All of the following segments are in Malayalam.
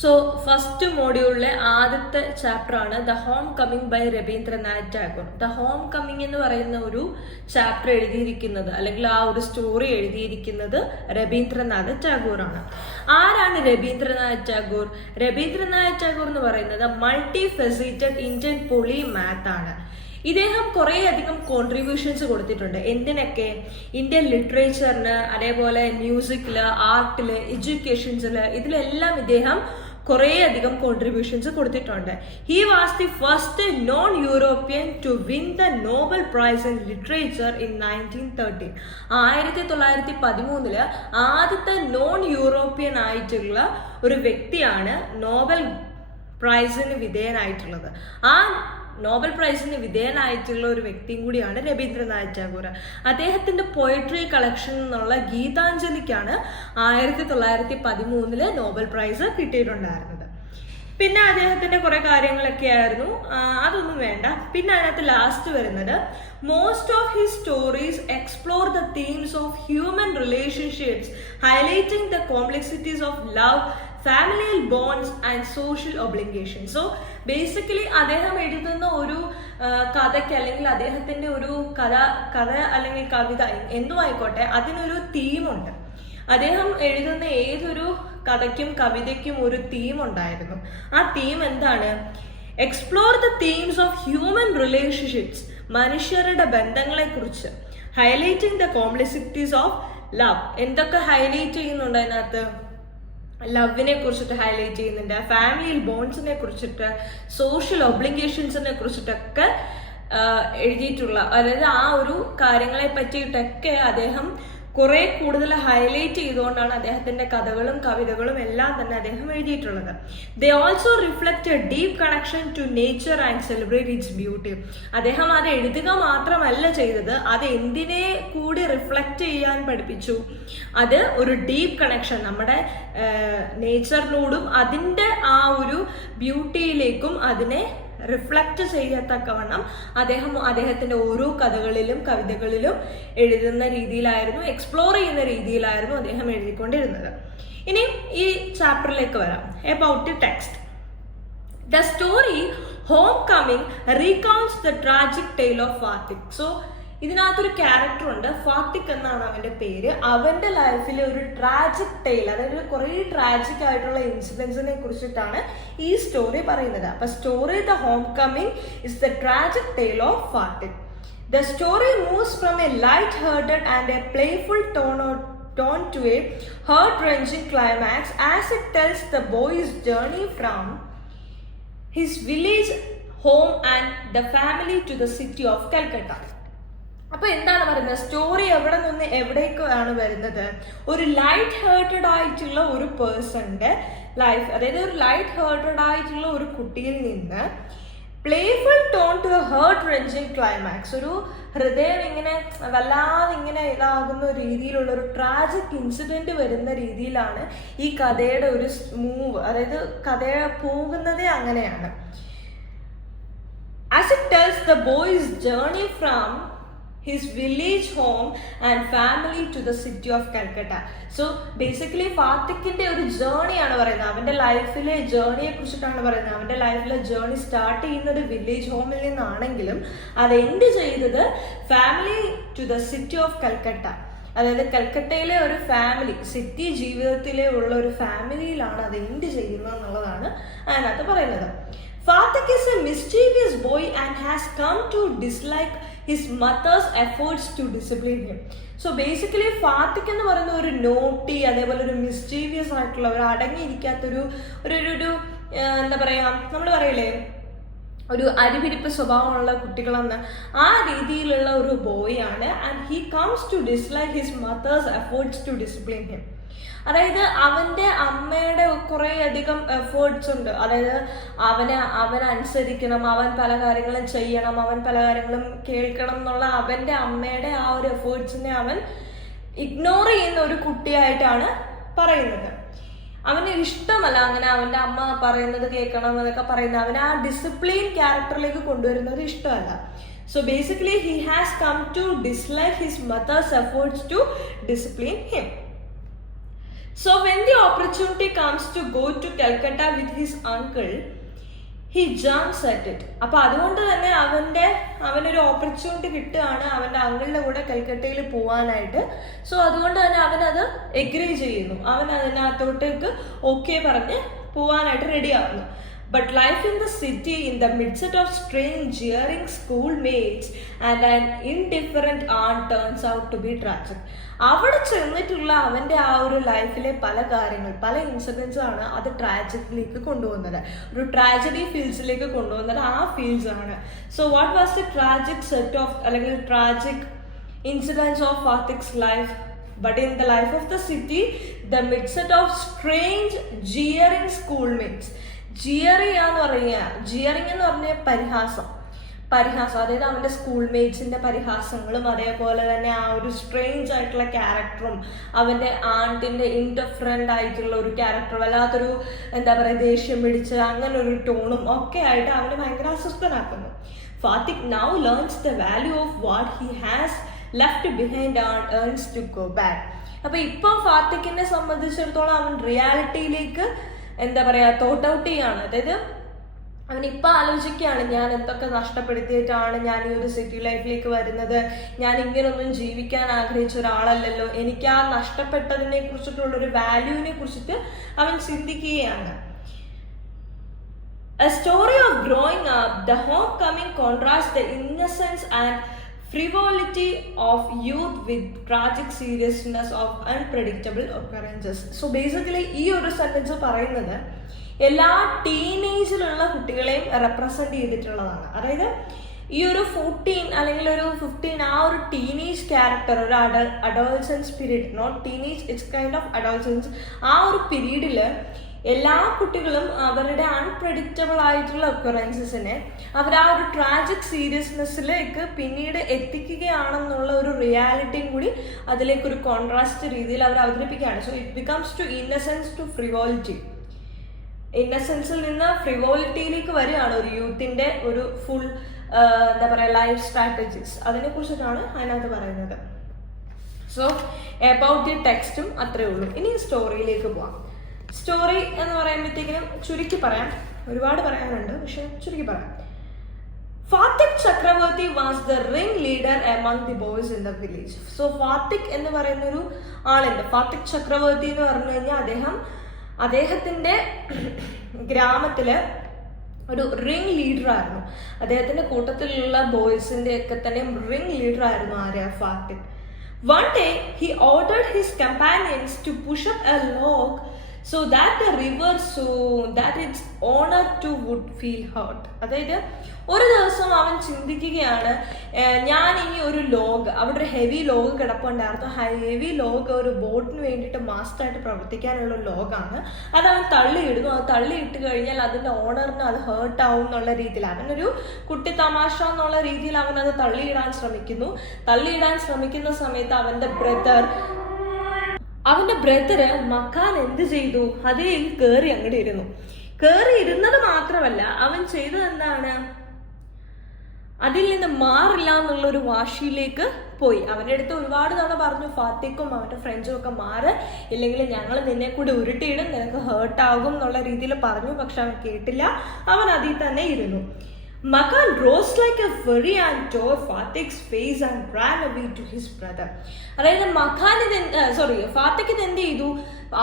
സോ ഫസ്റ്റ് മോഡ്യൂളിലെ ആദ്യത്തെ ചാപ്റ്റർ ആണ് the home coming by Rabindranath Tagore. The home coming എന്ന് പറയുന്ന ഒരു ചാപ്റ്റർ എഴുതിയിരിക്കുന്നത് അല്ലെങ്കിൽ ആ ഒരു സ്റ്റോറി എഴുതിയിരിക്കുന്നത് രവീന്ദ്രനാഥ് ടാഗോർ ആണ്. ആരാണ് രവീന്ദ്രനാഥ് ടാഗോർ? രവീന്ദ്രനാഥ് ടാഗോർ എന്ന് പറയുന്നത് മൾട്ടി ഫെസിറ്റഡ് ഇന്ത്യൻ പോളിമാത്ത് ആണ്. ഇദ്ദേഹം കുറേ അധികം കോൺട്രിബ്യൂഷൻസ് കൊടുത്തിട്ടുണ്ട്. എന്തിനൊക്കെ? ഇന്ത്യൻ ലിറ്ററേച്ചറിന്, അതേപോലെ മ്യൂസിക്കില്, ആർട്ടില്, എഡ്യൂക്കേഷൻസില്, ഇതിലെല്ലാം ഇദ്ദേഹം കുറേ അധികം കോൺട്രിബ്യൂഷൻസ് കൊടുത്തിട്ടുണ്ട്. He was the first non European to win the Nobel prize in literature in 1913. 1913 ആദ്യത്തെ നോൺ യൂറോപ്യൻ ആയിട്ടുള്ള ഒരു വ്യക്തിയാണ് നോബൽ പ്രൈസിന് വിധേയനായിട്ടുള്ളത്. ആ നോബൽ പ്രൈസിന് വിധേയനായിട്ടുള്ള ഒരു വ്യക്തിയും കൂടിയാണ് രവീന്ദ്രനാഥ് ടാഗോർ. അദ്ദേഹത്തിന്റെ പോയട്രി കളക്ഷൻ എന്നുള്ള ഗീതാഞ്ജലിക്കാണ് 1913 നോബൽ പ്രൈസ് കിട്ടിയിട്ടുണ്ടായിരുന്നത്. പിന്നെ അദ്ദേഹത്തിന്റെ കുറെ കാര്യങ്ങളൊക്കെ ആയിരുന്നു, അതൊന്നും വേണ്ട. പിന്നെ അതിനകത്ത് ലാസ്റ്റ് വരുന്നത് most of his stories explore the themes of human relationships highlighting the complexities of love, familial bonds and social obligation. So basically അദ്ദേഹം എഴുതുന്ന ഒരു കഥയ്ക്ക് അല്ലെങ്കിൽ അദ്ദേഹത്തിന്റെ ഒരു കഥ അല്ലെങ്കിൽ കവിത എന്തും ആയിക്കോട്ടെ, അതിനൊരു തീമുണ്ട്. അദ്ദേഹം എഴുതുന്ന ഏതൊരു കഥയ്ക്കും കവിതയ്ക്കും ഒരു തീം ഉണ്ടായിരുന്നു. ആ തീം എന്താണ്? Explore the themes of human relationships, മനുഷ്യരുടെ ബന്ധങ്ങളെ കുറിച്ച്. Highlighting the complexities of love, എന്തൊക്കെ ഹൈലൈറ്റ് ചെയ്യുന്നുണ്ട് അതിനകത്ത്? ലവിനെ കുറിച്ചിട്ട് ഹൈലൈറ്റ് ചെയ്യുന്നുണ്ട്, ഫാമിലിയിൽ ബോണ്ട്സിനെ കുറിച്ചിട്ട്, സോഷ്യൽ ഒബ്ലിഗേഷൻസിനെ കുറിച്ചിട്ടൊക്കെ എഴുതിയിട്ടുള്ള, അതായത് ആ ഒരു കാര്യങ്ങളെ പറ്റിയിട്ടൊക്കെ അദ്ദേഹം കുറെ കൂടുതൽ ഹൈലൈറ്റ് ചെയ്തുകൊണ്ടാണ് അദ്ദേഹത്തിന്റെ കഥകളും കവിതകളും എല്ലാം തന്നെ അദ്ദേഹം എഴുതിയിട്ടുള്ളത്. They also reflect a deep connection to nature and celebrate its beauty. അദ്ദേഹം അത് എഴുതുക മാത്രമല്ല ചെയ്തത്, അത് എന്തിനെ കൂടി റിഫ്ലക്റ്റ് ചെയ്യാൻ പഠിപ്പിച്ചു? അത് ഒരു ഡീപ്പ് കണക്ഷൻ നമ്മുടെ നേച്ചറിനോടും അതിൻ്റെ ആ ഒരു ബ്യൂട്ടിയിലേക്കും അതിനെ റിഫ്ലക്റ്റ് ചെയ്യത്തക്കവണ്ണം അദ്ദേഹത്തിന്റെ ഓരോ കഥകളിലും കവിതകളിലും എഴുതുന്ന രീതിയിലായിരുന്നു, എക്സ്പ്ലോർ ചെയ്യുന്ന രീതിയിലായിരുന്നു അദ്ദേഹം എഴുതിക്കൊണ്ടിരുന്നത്. ഇനി ഈ ചാപ്റ്ററിലേക്ക് വരാം. About the text. The story homecoming recounts the tragic tale of Phatik. So ഇതിനകത്തൊരു ക്യാരക്ടർ ഉണ്ട്, ഫാത്തിക് എന്നാണ് അവന്റെ പേര്. അവന്റെ ലൈഫിലെ ഒരു ട്രാജിക് ടെയിൽ, അതായത് കുറെ ട്രാജിക് ആയിട്ടുള്ള ഇൻസിഡൻസിനെ കുറിച്ചിട്ടാണ് ഈ സ്റ്റോറി പറയുന്നത്. അപ്പൊ story the home coming is the tragic tale of Phatik. The story moves from a light hearted and a playful tone to a heart-wrenching climax as it tells the boy's journey from his village home and the family to the city of Calcutta. അപ്പൊ എന്താണ് പറയുന്നത്? സ്റ്റോറി എവിടെ നിന്ന് എവിടേക്കാണ് വരുന്നത്? ഒരു ലൈറ്റ് ഹേർട്ടഡ് ആയിട്ടുള്ള ഒരു പേഴ്സന്റെ ലൈഫ്, അതായത് ഒരു ലൈറ്റ് ഹേർട്ടഡ് ആയിട്ടുള്ള ഒരു കുട്ടിയിൽ നിന്ന് playful tone to a heart wrenching climax, ഒരു ഹൃദയം ഇങ്ങനെ വല്ലാതെ ഇങ്ങനെ ഇതാകുന്ന രീതിയിലുള്ള ഒരു ട്രാജിക് ഇൻസിഡന്റ് വരുന്ന രീതിയിലാണ് ഈ കഥയുടെ ഒരു മൂവ്, അതായത് കഥ പോകുന്നതേ അങ്ങനെയാണ്. As it tells the boy's journey from his village home and family to the city of Calcutta. So basically ഫാത്തിക്കിന്റെ ഒരു ജേർണിയാണ് പറയുന്നത്, അവന്റെ ലൈഫിലെ ജേർണിയെ കുറിച്ചിട്ടാണ് പറയുന്നത്. അവന്റെ ലൈഫിലെ ജേർണി സ്റ്റാർട്ട് ചെയ്യുന്നത് വില്ലേജ് ഹോമിൽ നിന്നാണെങ്കിലും അത് എൻഡ് ചെയ്തത് family to the city of Calcutta, അതായത് കൽക്കട്ടയിലെ ഒരു ഫാമിലി, സിറ്റി ജീവിതത്തിലെ ഉള്ള ഒരു ഫാമിലിയിലാണ് അത് എൻഡ് ചെയ്യുന്നത് എന്നുള്ളതാണ് അതിനകത്ത് പറയുന്നത്. Fatik is a mischievous boy and has come to dislike his mother's efforts to discipline him. So basically ഫാത്തിക് എന്ന് പറയുന്ന ഒരു നോട്ടി, അതേപോലെ ഒരു മിസ്റ്റീവിയസ് ആയിട്ടുള്ള ഒരു അടങ്ങിയിരിക്കാത്തൊരു ഒരു എന്താ പറയാ, നമ്മൾ പറയില്ലേ ഒരു അരിപിരിപ്പ് സ്വഭാവമുള്ള കുട്ടികളെന്ന്, ആ രീതിയിലുള്ള ഒരു ബോയ് ആണ്. And he comes to dislike his mother's efforts to discipline him. അതായത് അവന്റെ അമ്മയുടെ കുറെ അധികം എഫേർട്സ് ഉണ്ട്, അതായത് അവനനുസരിക്കണം, അവൻ പല കാര്യങ്ങളും ചെയ്യണം, അവൻ പല കാര്യങ്ങളും കേൾക്കണം എന്നുള്ള അവന്റെ അമ്മയുടെ ആ ഒരു എഫേർട്സിനെ അവൻ ഇഗ്നോർ ചെയ്യുന്ന ഒരു കുട്ടിയായിട്ടാണ് പറയുന്നത്. അവന് ഇഷ്ടമല്ല അങ്ങനെ അവന്റെ അമ്മ പറയുന്നത് കേൾക്കണം എന്നൊക്കെ പറയുന്നത്, അവൻ ആ ഡിസിപ്ലിൻ ക്യാരക്ടറിലേക്ക് കൊണ്ടുവരുന്നത് ഇഷ്ടമല്ല. So basically he has come to dislike his mother's efforts to discipline him. So when the opportunity comes to go to Calcutta with his uncle, he jumps at it. അപ്പോൾ അതുകൊണ്ട് തന്നെ അവനൊരു ഓപ്പർച്യൂണിറ്റി കിട്ടുകയാണ് അവൻ്റെ അങ്കിളിൻ്റെ കൂടെ കൽക്കട്ടയിൽ പോകാനായിട്ട്. സോ അതുകൊണ്ട് തന്നെ അവനത് എഗ്രി ചെയ്യുന്നു, അവൻ അതിനകത്തോട്ടേക്ക് ഓക്കെ പറഞ്ഞ് പോകാനായിട്ട് റെഡി ആവുന്നു. But life in the city, in the midst of strange, jeering schoolmates and an indifferent aunt, turns out to be tragic. അവിടെ ചെന്നിട്ടുള്ള അവൻ്റെ ആ ഒരു ലൈഫിലെ പല കാര്യങ്ങൾ, പല ഇൻസിഡൻസ് ആണ് അത് ട്രാജഡിയിലേക്ക് കൊണ്ടുപോകുന്നത്, ഒരു ട്രാജഡി ഫീൽഡ്സിലേക്ക് കൊണ്ടുപോകുന്നത് ആ ഫീൽഡ്സ് ആണ്. So what was the tragic set of അല്ലെങ്കിൽ tragic incidents of Phatik's life? But in the life of the city, the midst of strange, jeering schoolmates. ജിയറിംഗ് എന്ന് പറഞ്ഞ പരിഹാസം, അതായത് അവൻ്റെ സ്കൂൾമേറ്റ്സിൻ്റെ പരിഹാസങ്ങളും അതേപോലെ തന്നെ ആ ഒരു സ്ട്രേഞ്ച് ആയിട്ടുള്ള ക്യാരക്ടറും അവൻ്റെ ആണ്ടിൻ്റെ ഇൻഡിഫറൻ്റ് ആയിട്ടുള്ള ഒരു ക്യാരക്ടർ, വല്ലാത്തൊരു എന്താ പറയുക ദേഷ്യം പിടിച്ച് അങ്ങനെ ഒരു ടോണും ഒക്കെ ആയിട്ട് അവനെ ഭയങ്കര അസ്വസ്ഥനാക്കുന്നു. Phatik now learns the value of what he has left behind and yearns to go back. അപ്പോൾ ഇപ്പം ഫാത്തിഖിനെ സംബന്ധിച്ചിടത്തോളം അവൻ റിയാലിറ്റിയിലേക്ക് എന്താ പറയുക തോട്ട് ഔട്ട് ചെയ്യാണ്. അതായത് അവനിപ്പോൾ ആലോചിക്കുകയാണ്, ഞാൻ എന്തൊക്കെ നഷ്ടപ്പെടുത്തിയിട്ടാണ് ഞാൻ ഈ ഒരു സിറ്റി ലൈഫിലേക്ക് വരുന്നത്, ഞാൻ ഇങ്ങനൊന്നും ജീവിക്കാൻ ആഗ്രഹിച്ച ഒരാളല്ലല്ലോ, എനിക്ക് ആ നഷ്ടപ്പെട്ടതിനെ കുറിച്ചിട്ടുള്ളൊരു വാല്യൂവിനെ കുറിച്ചിട്ട് അവൻ ചിന്തിക്കുകയാണ്. A story of growing up, the homecoming contrasts the innocence and frivolity of youth with tragic seriousness of unpredictable occurrences. So basically ഈ ഒരു സെന്റൻസ് പറയുന്നത് എല്ലാ ടീനേജിലുള്ള കുട്ടികളെയും റെപ്രസെന്റ് ചെയ്തിട്ടുള്ളതാണ്. അതായത് ഈ ഒരു 14 അല്ലെങ്കിൽ ഒരു 15 ആ ഒരു ടീനേജ് ക്യാരക്ടർ, ഒരു adolescence period, not teenage, it's kind of adolescence, ആ ഒരു പീരീഡിൽ എല്ലാ കുട്ടികളും അവരുടെ അൺപ്രഡിക്റ്റബിൾ ആയിട്ടുള്ള ഒക്കറൻസസിനെ അവർ ആ ഒരു ട്രാജിക് സീരിയസ്നെസ്സിലേക്ക് പിന്നീട് എത്തിക്കുകയാണെന്നുള്ള ഒരു റിയാലിറ്റിയും കൂടി അതിലേക്കൊരു കോൺട്രാസ്റ്റ് രീതിയിൽ അവർ അവതരിപ്പിക്കുകയാണ്. So it becomes to innocence to frivolity. ഇന്നസെൻസിൽ നിന്ന് ഫ്രിവോളിറ്റിയിലേക്ക് വരികയാണ് ഒരു യൂത്തിൻ്റെ ഒരു ഫുൾ എന്താ പറയുക ലൈഫ് സ്ട്രാറ്റജീസ്, അതിനെ കുറിച്ചിട്ടാണ് അതിനകത്ത് പറയുന്നത്. സോ എബൌട്ട് ദി ടെക്സ്റ്റും അത്രേ ഉള്ളൂ. ഇനി സ്റ്റോറിയിലേക്ക് പോവാം. സ്റ്റോറി എന്ന് പറയുമ്പോഴത്തേക്കിനും ചുരുക്കി പറയാം, ഒരുപാട് പറയാനുണ്ട്, പക്ഷെ ചുരുക്കി പറയാം. Phatik Chakravarti was the ring leader among the boys in the village. So Phatik എന്ന് പറയുന്നൊരു ആളുണ്ട്. ഫാത്തിഖ് ചക്രവർത്തി എന്ന് പറഞ്ഞു കഴിഞ്ഞാൽ അദ്ദേഹത്തിൻ്റെ ഗ്രാമത്തില് ഒരു റിംഗ് ലീഡർ ആയിരുന്നു. അദ്ദേഹത്തിന്റെ കൂട്ടത്തിലുള്ള ബോയ്സിന്റെ ഒക്കെ തന്നെ റിംഗ് ലീഡർ ആയിരുന്നു Arya ഫാത്തിഖ്. One day he ordered his companions to push up a log so that the river, so that its owner too would feel hurt. അതായത് ഒരു ദിവസം അവൻ ചിന്തിക്കുകയാണ്, ഞാൻ ഈ ഒരു ലോഗ്, അവിടെ ഒരു ഹെവി ലോഗ് കിടപ്പുണ്ടായിരുന്നു, ഹെവി ലോഗ് ഒരു ബോട്ടിന് വേണ്ടിയിട്ട് മാസ്റ്റായിട്ട് പ്രവർത്തിക്കാനുള്ള ലോഗാണ്, അത് അവൻ തള്ളിയിടുന്നു. അത് തള്ളിയിട്ട് കഴിഞ്ഞാൽ അതിൻ്റെ ഓണറിന് അത് ഹേർട്ട് ആവും എന്നുള്ള രീതിയിൽ, അവനൊരു കുട്ടി തമാശ എന്നുള്ള രീതിയിൽ അവൻ അത് തള്ളിയിടാൻ ശ്രമിക്കുന്നു. തള്ളിയിടാൻ ശ്രമിക്കുന്ന സമയത്ത് അവൻ്റെ ബ്രദറ് മക്കാൻ എന്ത് ചെയ്തു, അതിൽ കയറി അങ്ങോട്ട് ഇരുന്നു. കയറി ഇരുന്നത് മാത്രമല്ല, അവൻ ചെയ്തത് എന്താണ്, അതിൽ നിന്ന് മാറില്ല എന്നുള്ളൊരു വാശിയിലേക്ക് പോയി. അവൻ്റെ അടുത്ത് ഒരുപാട് തവണ പറഞ്ഞു, ഫാത്തിഖും അവൻ്റെ ഫ്രണ്ട്സും ഒക്കെ മാറ്, ഇല്ലെങ്കിൽ ഞങ്ങൾ നിന്നെ കൂടി ഉരുട്ടിയിടും, നിനക്ക് ഹേർട്ടാകും എന്നുള്ള രീതിയിൽ പറഞ്ഞു. പക്ഷെ അവൻ കേട്ടില്ല, അവൻ അതിൽ തന്നെ ഇരുന്നു. Makan rose like a fury and tore Fatikh's face and ran away to his brother. അതായത് ഫാത്തിഖ് ഇത് എന്ത് ചെയ്തു,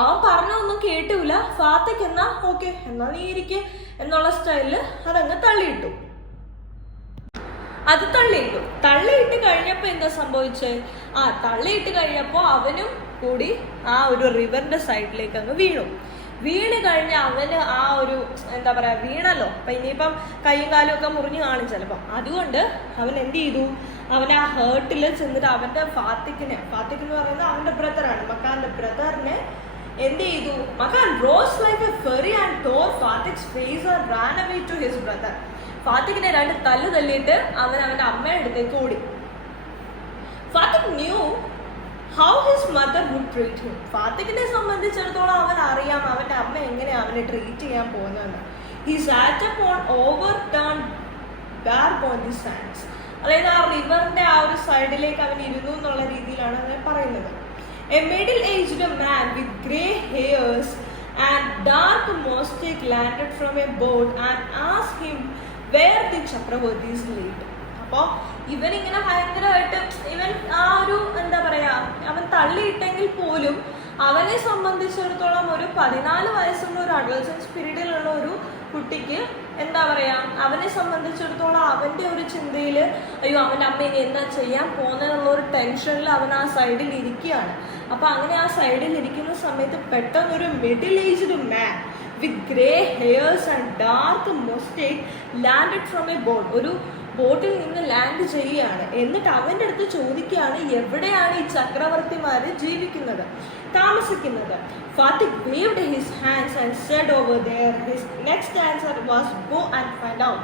അവൻ പറഞ്ഞൊന്നും കേട്ടില്ല. ഫാത്തിഖ് എന്നാ ഓക്കെ എന്നാ നീ ഇരിക്കെ എന്നുള്ള സ്റ്റൈലില് അതങ്ങ് തള്ളിയിട്ടു. തള്ളിയിട്ട് കഴിഞ്ഞപ്പോ എന്താ സംഭവിച്ചത്, തള്ളിയിട്ട് കഴിഞ്ഞപ്പോ അവനും കൂടി ആ ഒരു റിവറിന്റെ സൈഡിലേക്ക് അങ്ങ് വീണ് കഴിഞ്ഞ് അവന് ആ ഒരു എന്താ പറയാ വീണല്ലോ, അപ്പൊ ഇനിയിപ്പം കൈയും കാലും ഒക്കെ മുറിഞ്ഞു കാണും ചിലപ്പം. അതുകൊണ്ട് അവൻ എന്ത് ചെയ്തു, അവൻ ആ ഹേർട്ടിൽ ചെന്നിട്ട് അവന്റെ ഫാത്തിഖ് എന്ന് പറയുന്നത് അവന്റെ ബ്രദറാണ്, മക്കാന്റെ ബ്രദറിനെ എന്ത് ചെയ്തു, Makhan rose like a fury and tore Phatik's face and ran away to his brother. ഫാത്തിഖിനെ 2 തല്ലിയിട്ട് അവൻ അവന്റെ അമ്മയുടെ അടുത്തേക്ക് ഓടി. Phatik knew how his mother would treat him. ഫാത്തിഖിനെ സംബന്ധിച്ചിടത്തോളം അവൻ അറിയാം അവന്റെ അമ്മ എങ്ങനെ അവനെ ട്രീറ്റ് ചെയ്യാൻ പോകുന്നതെന്ന്. He sat upon overturned bark on the sands. അതായത് ആ റിവറിന്റെ ആ ഒരു സൈഡിലേക്ക് അവൻ ഇരുന്നു എന്നുള്ള രീതിയിലാണ് അവൻ പറയുന്നത്. A middle-aged man with grey hairs and dark mustache landed from a boat and asked him where the Chakravartis lived. അപ്പോൾ ഇവനിങ്ങനെ ഭയങ്കരമായിട്ട് ഇവൻ ആ ഒരു എന്താ പറയാ അവൻ തള്ളിയിട്ടെങ്കിൽ പോലും അവനെ സംബന്ധിച്ചിടത്തോളം ഒരു 14 വയസ്സുള്ള ഒരു അഡോളസൻസ് പീരീഡിലുള്ള ഒരു കുട്ടിക്ക് എന്താ പറയാ അവനെ സംബന്ധിച്ചിടത്തോളം അവന്റെ ഒരു ചിന്തയിൽ അയ്യോ അവന്റെ അമ്മ ഇനി എന്താ ചെയ്യാൻ പോകുന്നുള്ള ഒരു ടെൻഷനിൽ അവൻ ആ സൈഡിൽ ഇരിക്കുകയാണ്. അപ്പൊ അങ്ങനെ ആ സൈഡിൽ ഇരിക്കുന്ന സമയത്ത് പെട്ടെന്നൊരു middle aged man with grey hairs and dark moustache landed from a boat, ഒരു ബോട്ടിൽ നിന്ന് ലാൻഡ് ചെയ്യുകയാണ്. എന്നിട്ട് അവൻ്റെ അടുത്ത് ചോദിക്കുകയാണ് എവിടെയാണ് ഈ ചക്രവർത്തിമാര് ജീവിക്കുന്നത്, താമസിക്കുന്നത്. Fatik waved his hands and said over there. His next answer was go and find out.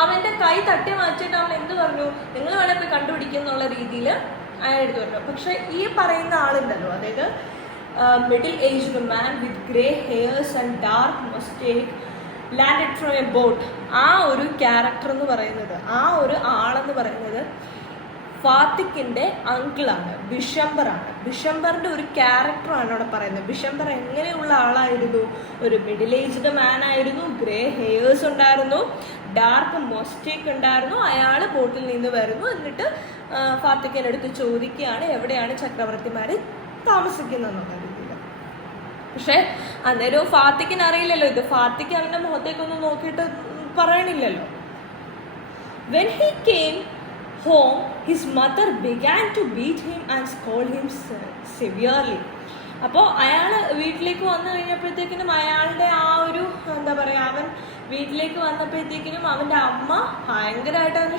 അവന്റെ കൈ തട്ടി മാറ്റിയിട്ട് അവൻ എന്ത് പറഞ്ഞു, നിങ്ങൾ വേണേ പോയി കണ്ടുപിടിക്കുന്നുള്ള രീതിയിൽ അയാൾ എടുത്തു പറഞ്ഞു. പക്ഷെ ഈ പറയുന്ന ആളുണ്ടല്ലോ, അതായത് middle aged man with grey hairs and dark moustache landed from a boat, ആ ഒരു ക്യാരക്ടർ എന്ന് പറയുന്നത്, ആ ഒരു ആളെന്ന് പറയുന്നത് ഫാത്തിക്കിന്റെ അങ്കിളാണ്, ബിഷംബറാണ്. ബിഷംബറിന്റെ ഒരു ക്യാരക്ടറാണ് അവിടെ പറയുന്നത്. ബിഷംബർ എങ്ങനെയുള്ള ആളായിരുന്നു, ഒരു മിഡിൽ ഏജ്ഡ് മാൻ ആയിരുന്നു, ഗ്രേ ഹെയർസ് ഉണ്ടായിരുന്നു, ഡാർക്ക് മൊസ്റ്റേക്ക് ഉണ്ടായിരുന്നു. അയാൾ ബോട്ടിൽ നിന്ന് വരുന്നു, എന്നിട്ട് ഫാത്തിക്കിന്റെ അടുത്ത് ചോദിക്കുകയാണ് എവിടെയാണ് ചക്രവർത്തിമാര് താമസിക്കുന്നതെന്നുള്ള രീതിയിൽ. പക്ഷെ അന്നേരവും ഫാത്തിക്കിന് അറിയില്ലല്ലോ ഇത്, ഫാത്തിക്ക് അവന്റെ മുഖത്തേക്കൊന്നും നോക്കിയിട്ട് പറയണില്ലല്ലോ. When he came home, his mother began to beat him and scold him severely. അപ്പോൾ അയാൾ വീട്ടിലേക്ക് വന്നു കഴിഞ്ഞപ്പോഴത്തേക്കിനും അയാളുടെ ആ ഒരു എന്താ പറയുക, അവൻ വീട്ടിലേക്ക് വന്നപ്പോഴത്തേക്കിനും അവൻ്റെ അമ്മ ഭയങ്കരമായിട്ട് അവനെ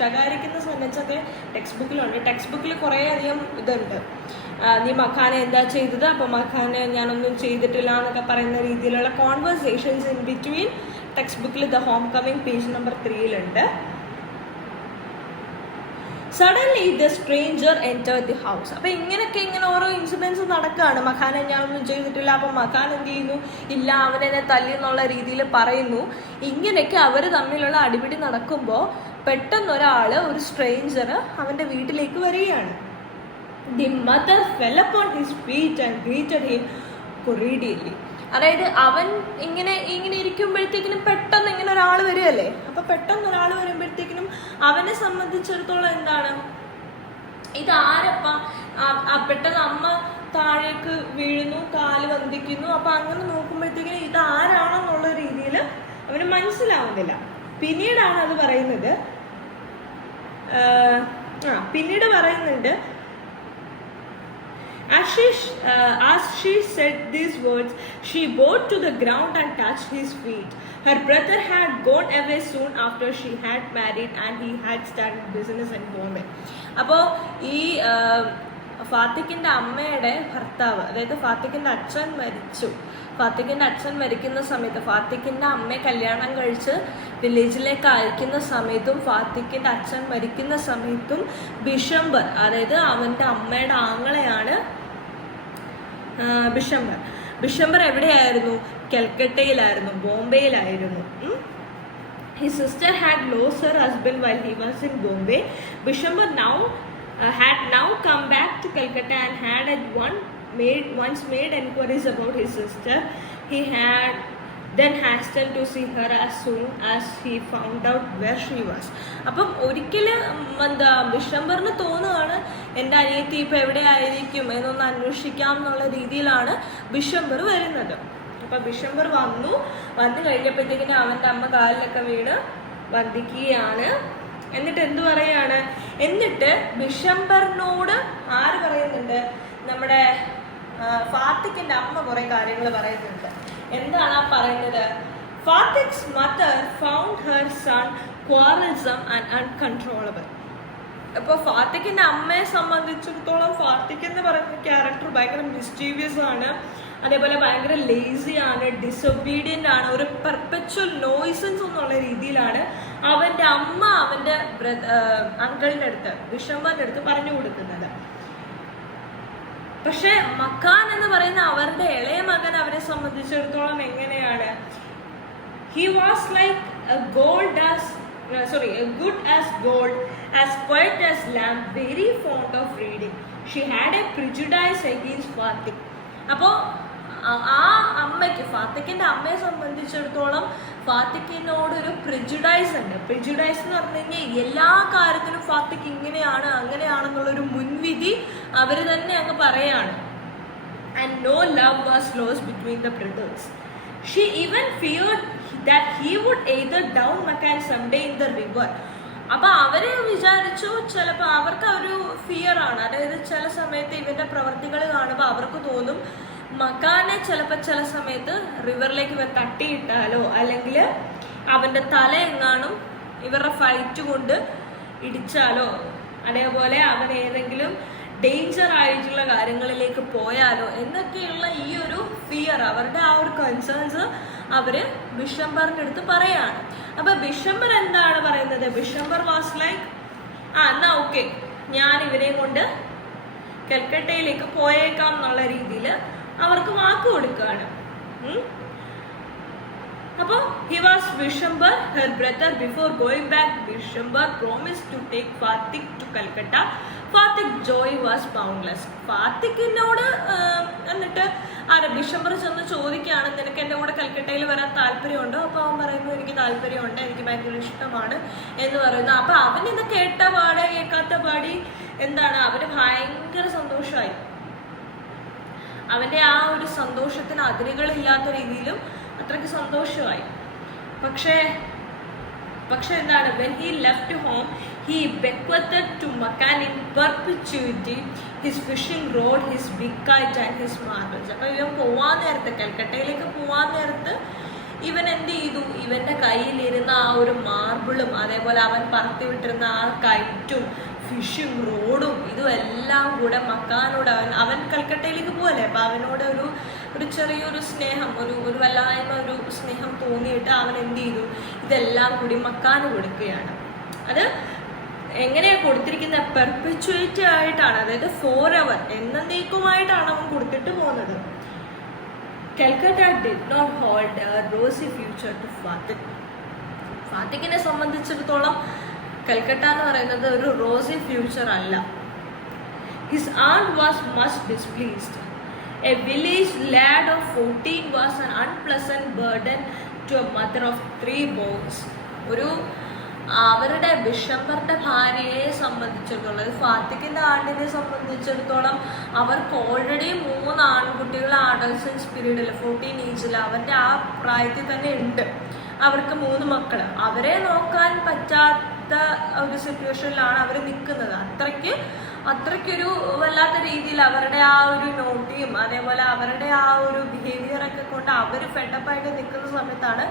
ശകാരിക്കുന്ന സെൻറ്റൻസൊക്കെ ടെക്സ്റ്റ് ബുക്കിലുണ്ട്. ടെക്സ്റ്റ് ബുക്കിൽ കുറേ അധികം ഇതുണ്ട്, നീ മഖാനെ എന്താ ചെയ്തത്, അപ്പോൾ മഖാനെ ഞാനൊന്നും ചെയ്തിട്ടില്ല എന്നൊക്കെ പറയുന്ന രീതിയിലുള്ള കോൺവെർസേഷൻസ് ഇൻ ബിറ്റ്വീൻ ടെക്സ്റ്റ് ബുക്കിൽ the home coming page number 3 suddenly the stranger entered the house. അപ്പം ഇങ്ങനെ ഓരോ ഇൻസിഡൻസ് നടക്കുകയാണ്. മഖാനെ ഞാനൊന്നും ചെയ്തിട്ടില്ല, അപ്പം മഖാൻ എന്ത് ചെയ്യുന്നു, ഇല്ല അവനെന്നെ തല്ലി എന്നുള്ള രീതിയിൽ പറയുന്നു. ഇങ്ങനെയൊക്കെ അവർ തമ്മിലുള്ള അടിപിടി നടക്കുമ്പോൾ പെട്ടെന്നൊരാൾ, ഒരു സ്ട്രേഞ്ചർ അവൻ്റെ വീട്ടിലേക്ക് വരികയാണ്. The mother fell upon his feet and greeted him cordially. അതായത് അവൻ ഇങ്ങനെ ഇരിക്കുമ്പോഴത്തേക്കിനും പെട്ടെന്ന് ഇങ്ങനെ ഒരാൾ വരികയല്ലേ. അപ്പൊ പെട്ടെന്ന് ഒരാൾ വരുമ്പോഴത്തേക്കിനും അവനെ സംബന്ധിച്ചിടത്തോളം എന്താണ്, ഇതാരപ്പ, പെട്ടെന്ന് അമ്മ താഴേക്ക് വീഴുന്നു, കാല് വന്ദിക്കുന്നു. അപ്പൊ അങ്ങനെ നോക്കുമ്പോഴത്തേക്കിനും ഇതാരാണെന്നുള്ള രീതിയിൽ അവന് മനസ്സിലാവുന്നില്ല. പിന്നീടാണ് അത് പറയുന്നത്, പിന്നീട് പറയുന്നുണ്ട്, As she said these words, she bowed to the ground and touched his feet. Her brother had gone away soon after she had married and he had started business in Bombay. അപ്പോൾ ഈ ഫാത്തിക്കിൻ്റെ അമ്മയുടെ ഭർത്താവ്, അതായത് ഫാത്തിക്കിൻ്റെ അച്ഛൻ മരിച്ചു. ഫാത്തിക്കിൻ്റെ അച്ഛൻ മരിക്കുന്ന സമയത്ത് ഫാത്തിക്കിൻ്റെ അമ്മയെ കല്യാണം കഴിച്ച് വില്ലേജിലേക്ക് അയക്കുന്ന സമയത്തും ഫാത്തിക്കിൻ്റെ അച്ഛൻ മരിക്കുന്ന സമയത്തും ബിഷംബർ, അതായത് അവൻ്റെ അമ്മയുടെ ആങ്ങളെയാണ് ബിഷംബർ എവിടെയായിരുന്നു, കൽക്കട്ടയിലായിരുന്നു, ബോംബെയിലായിരുന്നു. His sister had lost her husband while he was in Bombay. Bishambar had now come back to Calcutta and had once made enquiries about his sister. He had then hastened to see her as soon as he found out where she was. അപ്പം ഒരിക്കലും ബിഷംബറിന് തോന്നുകയാണ് എൻ്റെ അനിയത്തി ഇപ്പം എവിടെ ആയിരിക്കും എന്നൊന്ന് അന്വേഷിക്കാം എന്നുള്ള രീതിയിലാണ് ബിഷംബർ വരുന്നത്. അപ്പം ബിഷംബർ വന്നു കഴിഞ്ഞപ്പോഴത്തേക്കിനും അവൻ്റെ അമ്മ കാലിലൊക്കെ വീണ് വന്ദിക്കുകയാണ്. എന്നിട്ട് എന്ത് പറയാണ്, എന്നിട്ട് ബിഷംബറിനോട് ആര് പറയുന്നുണ്ട്, നമ്മുടെ ഫാത്തിക്കിൻ്റെ അമ്മ കുറേ കാര്യങ്ങൾ പറയുന്നുണ്ട്. എന്താണ് ആ പറയുന്നത്, Phatik's mother found her son quarrelsome and uncontrollable. അപ്പോൾ ഫാത്തിക്കിൻ്റെ അമ്മയെ സംബന്ധിച്ചിടത്തോളം ഫാത്തിക് എന്ന് പറയുന്ന ക്യാരക്ടർ ഭയങ്കര മിസ്റ്റീവിയസ് ആണ്, അതേപോലെ ഭയങ്കര ലേസി ആണ്, ഡിസൊബീഡിയൻ്റ് ആണ്, ഒരു പെർപെച്വൽ നോയ്സൻസ് എന്നുള്ള രീതിയിലാണ് അവൻ്റെ അമ്മ അവൻ്റെ അങ്കിളിൻ്റെ അടുത്ത്, ബിഷംബറിൻ്റെ അടുത്ത് പറഞ്ഞു കൊടുക്കുന്നത്. പക്ഷെ മക്കാൻ എന്ന് പറയുന്ന അവരുടെ ഇളയ മകൻ അവരെ സംബന്ധിച്ചിടത്തോളം എങ്ങനെയാണ്, he was like A gold as good as gold, as quiet as lamb, very fond of reading. She had a prejudice against Fatik. അപ്പോൾ ആ അമ്മയ്ക്ക്, ഫാത്തിക്കിന്റെ അമ്മയെ സംബന്ധിച്ചിടത്തോളം ഫാത്തിക്കിനോട് ഒരു പ്രിജുഡൈസ് ഉണ്ട്. പ്രിജുഡൈസ് എന്ന് പറഞ്ഞു കഴിഞ്ഞാൽ എല്ലാ കാര്യത്തിലും ഫാത്തിക്ക് ഇങ്ങനെയാണ് അങ്ങനെയാണെന്നുള്ളൊരു മുൻവിധി അവർ തന്നെ അങ്ങ് പറയാണ്. And no love was lost between the brothers. She even feared that he would either drown Makan someday in the river. അപ്പൊ അവര് വിചാരിച്ചു ചിലപ്പോൾ അവർക്ക് ഒരു ഫിയർ ആണ്, അതായത് ചില സമയത്ത് ഇവന്റെ പ്രവർത്തികൾ കാണുമ്പോൾ അവർക്ക് തോന്നും മക്കാനെ ചിലപ്പോൾ ചില സമയത്ത് റിവറിലേക്ക് ഇവർ തട്ടിയിട്ടാലോ അല്ലെങ്കിൽ അവന്റെ തല എങ്ങാനും ഇവരുടെ ഫൈറ്റ് കൊണ്ട് ഇടിച്ചാലോ, അതേപോലെ അവൻ ഏതെങ്കിലും ഡേഞ്ചർ ആയിട്ടുള്ള കാര്യങ്ങളിലേക്ക് പോയാലോ എന്നൊക്കെയുള്ള ഈ ഒരു ഫിയർ, അവരുടെ ആ ഒരു കൺസേൺസ് അവര് ബിഷംബറിന്റെ അടുത്ത് പറയാണ്. അപ്പൊ ബിഷംബർ എന്താണ് പറയുന്നത്? ബിഷംബർ വാസ് ലൈക്ക് എന്നാ ഓക്കെ, ഞാൻ ഇവരെ കൊണ്ട് കൽക്കട്ടയിലേക്ക് പോയേക്കാം എന്നുള്ള രീതിയിൽ അവർക്ക് വാക്ക് കൊടുക്കുകയാണ്. അപ്പൊ he was Vishambhar, her brother. Before going back, Vishambhar promised to take Fatik to Calcutta. Fatik's joy was boundless. ഫാത്തിക്കിനോട് എന്നിട്ട് ബിഷംബർ ചെന്ന് ചോദിക്കുകയാണ്, നിനക്ക് എൻ്റെ കൂടെ കൽക്കട്ടയിൽ വരാൻ താല്പര്യമുണ്ടോ? അപ്പൊ അവൻ പറയുന്നു, എനിക്ക് താല്പര്യമുണ്ട്, എനിക്ക് ഭയങ്കര ഇഷ്ടമാണ് എന്ന് പറയുന്നു. അപ്പൊ അവൻ ഇത് കേട്ട പാടെ കേൾക്കാത്ത പാടി എന്താണ്, അവന് ഭയങ്കര സന്തോഷമായി. അവന്റെ ആ ഒരു സന്തോഷത്തിന് അതിരുകളില്ലാത്ത രീതിയിലും അത്രയ്ക്ക് സന്തോഷമായി. പക്ഷേ എന്താണ്, when he left home, he bequeathed to Makan in perpetuity his fishing rod, his big kite and his marbles. അപ്പൊ ഇവൻ പോവാൻ നേരത്ത്, കൽക്കട്ടയിലേക്ക് പോവാൻ നേരത്ത് ഇവൻ എന്ത് ചെയ്തു, ഇവന്റെ കയ്യിലിരുന്ന ആ ഒരു മാർബിളും അതേപോലെ അവൻ പറത്തി വിട്ടിരുന്ന ആ കൈറ്റും ഫിഷിംഗ് റോഡും ഇതും എല്ലാം കൂടെ മക്കാനോട് അവൻ കൽക്കട്ടയിലേക്ക് പോവല്ലേ, അപ്പൊ അവനോട് ഒരു ചെറിയൊരു സ്നേഹം, ഒരു വല്ലായ്മ, ഒരു സ്നേഹം തോന്നിയിട്ട് അവൻ എന്ത് ചെയ്തു, ഇതെല്ലാം കൂടി മക്കാന് കൊടുക്കുകയാണ്. അത് എങ്ങനെയാ കൊടുത്തിരിക്കുന്നത്? പെർപെച്വേറ്റ് ആയിട്ടാണ്, അതായത് ഫോർ-എവർ, എന്നേക്കുമായിട്ടാണ് അവൻ കൊടുത്തിട്ട് പോകുന്നത്. Calcutta did not hold a rosy future to Fatik. ഫാത്തിക്കിനെ സംബന്ധിച്ചിടത്തോളം കൽക്കട്ട എന്ന് പറയുന്നത് ഒരു റോസി ഫ്യൂച്ചർ അല്ല. His aunt was much displeased. A village lad of 14 was an unpleasant burden to a mother of 3 boys. അവരുടെ ബിഷംബറിന്റെ ഭാര്യയെ സംബന്ധിച്ചിടത്തോളം, ഫാത്തിക്കിന്റെ ആണ്ടിനെ സംബന്ധിച്ചിടത്തോളം അവർക്ക് ഓൾറെഡി 3 ആൺകുട്ടികൾ അഡോളസൻസ് പീരീഡിൽ 14 ഏജിൽ അവന്റെ ആ പ്രായത്തിൽ തന്നെ ഉണ്ട്. അവർക്ക് 3 മക്കള്. അവരെ നോക്കാൻ പറ്റാത്ത ഒരു സിറ്റുവേഷനിലാണ് അവർ നിൽക്കുന്നത്. അത്രയ്ക്കൊരു വല്ലാത്ത രീതിയിൽ അവരുടെ ആ ഒരു നോട്ടിയും അതേപോലെ അവരുടെ ആ ഒരു ബിഹേവിയർ ഒക്കെ കൊണ്ട് അവർ ഫെഡപ്പായിട്ട് നിൽക്കുന്ന സമയത്താണ്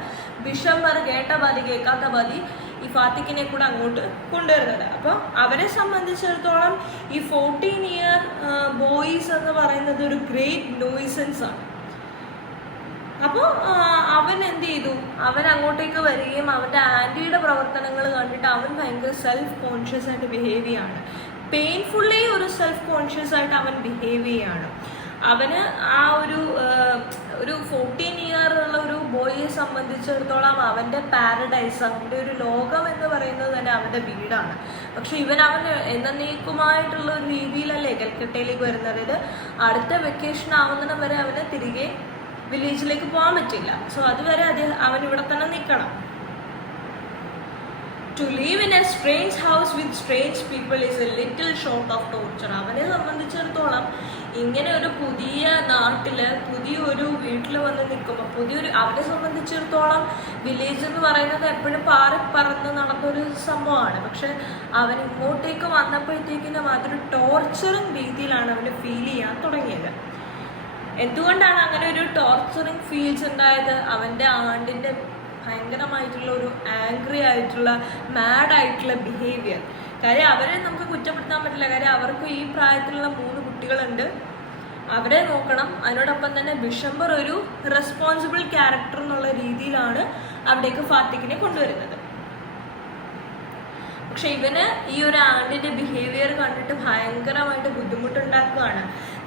ബിഷംബർ കേട്ട പാതി കേൾക്കാത്ത പാതി ഈ ഫാത്തിക്കിനെ കൂടെ അങ്ങോട്ട് കൊണ്ടുവരുന്നത്. അപ്പോൾ അവരെ സംബന്ധിച്ചിടത്തോളം ഈ 14 ഇയർ ബോയ്സ് എന്ന് പറയുന്നത് ഒരു ഗ്രേറ്റ് നോയിസൻസ് ആണ്. അപ്പോൾ അവൻ എന്ത് ചെയ്തു, അവൻ അങ്ങോട്ടേക്ക് വരികയും അവൻ്റെ ആൻറ്റിയുടെ പ്രവർത്തനങ്ങൾ കണ്ടിട്ട് അവൻ ഭയങ്കര സെൽഫ് കോൺഷ്യസ് ആയിട്ട് ബിഹേവ് ചെയ്യാണ്. പെയിൻഫുള്ളി ഒരു സെൽഫ് കോൺഷ്യസ് ആയിട്ട് അവൻ ബിഹേവ് ചെയ്യാണ്. അവന് ആ ഒരു 14 ഇയർ ഉള്ള ഒരു ബോയിയെ സംബന്ധിച്ചിടത്തോളം അവൻ്റെ പാരഡൈസ്, അവൻ്റെ ഒരു ലോകം എന്ന് പറയുന്നത് തന്നെ അവൻ്റെ വീടാണ്. പക്ഷെ അവന് എന്നേക്കുമായിട്ടുള്ള ഒരു രീതിയിലല്ലേ കൽക്കട്ടയിലേക്ക് വരുന്നത്. ഇത് അടുത്ത വെക്കേഷൻ ആവുന്നിടം വരെ അവന് തിരികെ വില്ലേജിലേക്ക് പോകാൻ പറ്റില്ല. സോ അതുവരെ അവൻ ഇവിടെ തന്നെ നിൽക്കണം. To live in a strange house with strange people is a little short of torture. അവനെ സംബന്ധിച്ചിടത്തോളം ഇങ്ങനെ ഒരു പുതിയ നാട്ടില് പുതിയൊരു വീട്ടിൽ വന്ന് നിൽക്കുമ്പോൾ അവനെ സംബന്ധിച്ചിടത്തോളം വില്ലേജ് എന്ന് പറയുന്നത് എപ്പോഴും പറന്ന് നടന്നൊരു സംഭവമാണ്. പക്ഷെ അവൻ ഇങ്ങോട്ടേക്ക് വന്നപ്പോഴത്തേക്കിനും അതൊരു ടോർച്ചറിങ് രീതിയിലാണ് അവന് ഫീൽ ചെയ്യാൻ തുടങ്ങിയത്. എന്തുകൊണ്ടാണ് അങ്ങനെ ഒരു ടോർച്ചറിങ് ഫീൽസ് ഉണ്ടായത്? അവൻ്റെ ആണ്ടിൻ്റെ ഭയങ്കരമായിട്ടുള്ള ഒരു ആംഗ്രി ആയിട്ടുള്ള മാഡ് ആയിട്ടുള്ള ബിഹേവിയർ. കാര്യം അവരെ നമുക്ക് കുറ്റപ്പെടുത്താൻ പറ്റില്ല. കാര്യം അവർക്ക് ഈ പ്രായത്തിലുള്ള 3 കുട്ടികളുണ്ട്, അവരെ നോക്കണം. അതിനോടൊപ്പം തന്നെ ബിഷംബർ ഒരു റെസ്പോൺസിബിൾ ക്യാരക്ടർ എന്നുള്ള രീതിയിലാണ് അവിടേക്ക് ഫാത്തിക്കിനെ കൊണ്ടുവരുന്നത്. പക്ഷെ ഇവന് ഈ ഒരു ആണ്ടിന്റെ ബിഹേവിയർ കണ്ടിട്ട് ഭയങ്കരമായിട്ട് ബുദ്ധിമുട്ടുണ്ടാക്കുകയാണ്.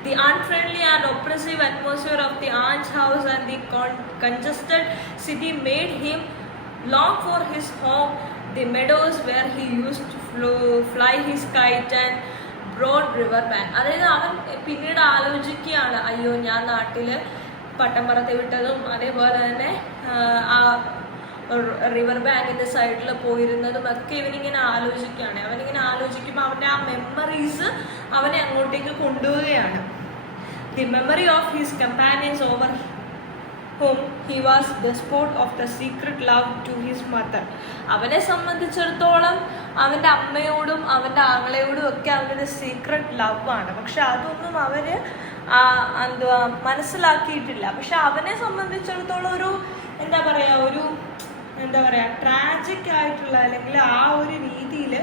The unfriendly and oppressive atmosphere of the aunt's house and the congested city made him long for his home the meadows where he used to fly his kite and broad river bank. അതായത് അവൻ പിന്നീട് ആലോചിക്കുകയാണ്, അയ്യോ ഞാൻ നാട്ടില് പട്ടം പറത്തി വിട്ടതും അതേപോലെ തന്നെ ആ റിവർ ബാങ്കിന്റെ സൈഡിൽ പോയിരുന്നതും ഒക്കെ ഇവനിങ്ങനെ ആലോചിക്കുകയാണ്. അവനിങ്ങനെ ആലോചിക്കുമ്പോൾ അവന്റെ ആ മെമ്മറീസ് അവനെ അങ്ങോട്ടേക്ക് കൊണ്ടുപോവുകയാണ്. The memory of his companions over whom he was despot of the secret love to his mother. അവനെ സംബന്ധിച്ചിടത്തോളം അവൻ്റെ അമ്മയോടും അവൻ്റെ ആങ്ങളയോടും ഒക്കെ അവനൊരു സീക്രട്ട് ലവ് ആണ്. പക്ഷെ അതൊന്നും അവര് എന്തുവാ മനസ്സിലാക്കിയിട്ടില്ല. പക്ഷെ അവനെ സംബന്ധിച്ചിടത്തോളം ഒരു എന്താ പറയുക ട്രാജിക് ആയിട്ടുള്ള അല്ലെങ്കിൽ ആ ഒരു രീതിയിൽ